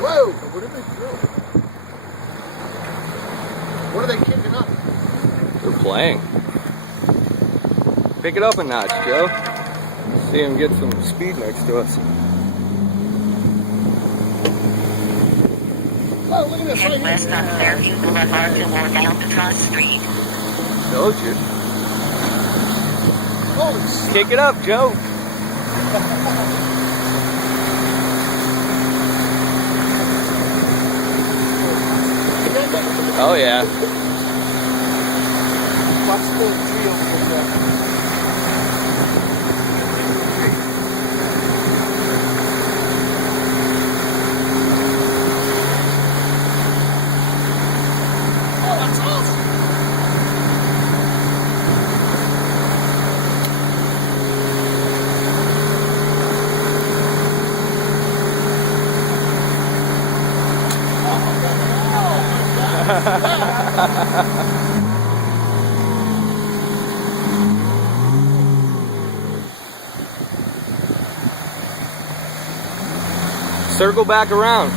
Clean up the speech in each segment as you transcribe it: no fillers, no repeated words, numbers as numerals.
Whoa! What did they throw? What are they kicking up? They're playing. Pick it up a notch, Joe. See him get some speed next to us. Oh, look at this Head right west here. on Fairview Boulevard toward Alcatraz Street. Told you. Holy shit. Kick it up, Joe. Oh yeah. Watch the trio from there. Oh, that's awesome. Circle back around.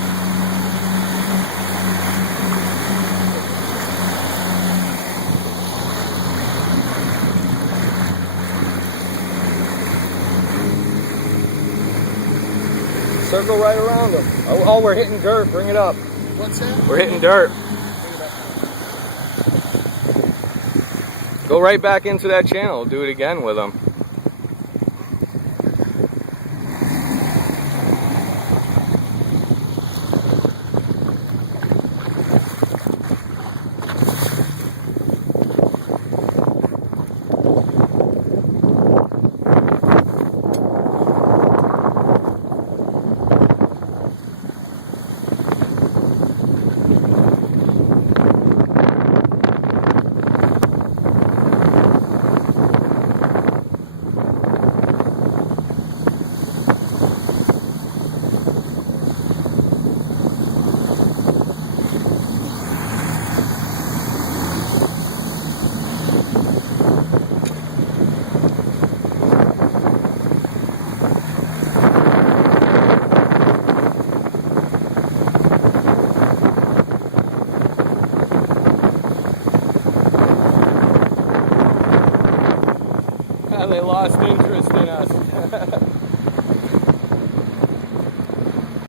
Circle right around them. Oh, we're hitting dirt. Bring it up. What's that? We're hitting dirt. Go right back into that channel. Do it again with them. They lost interest in us.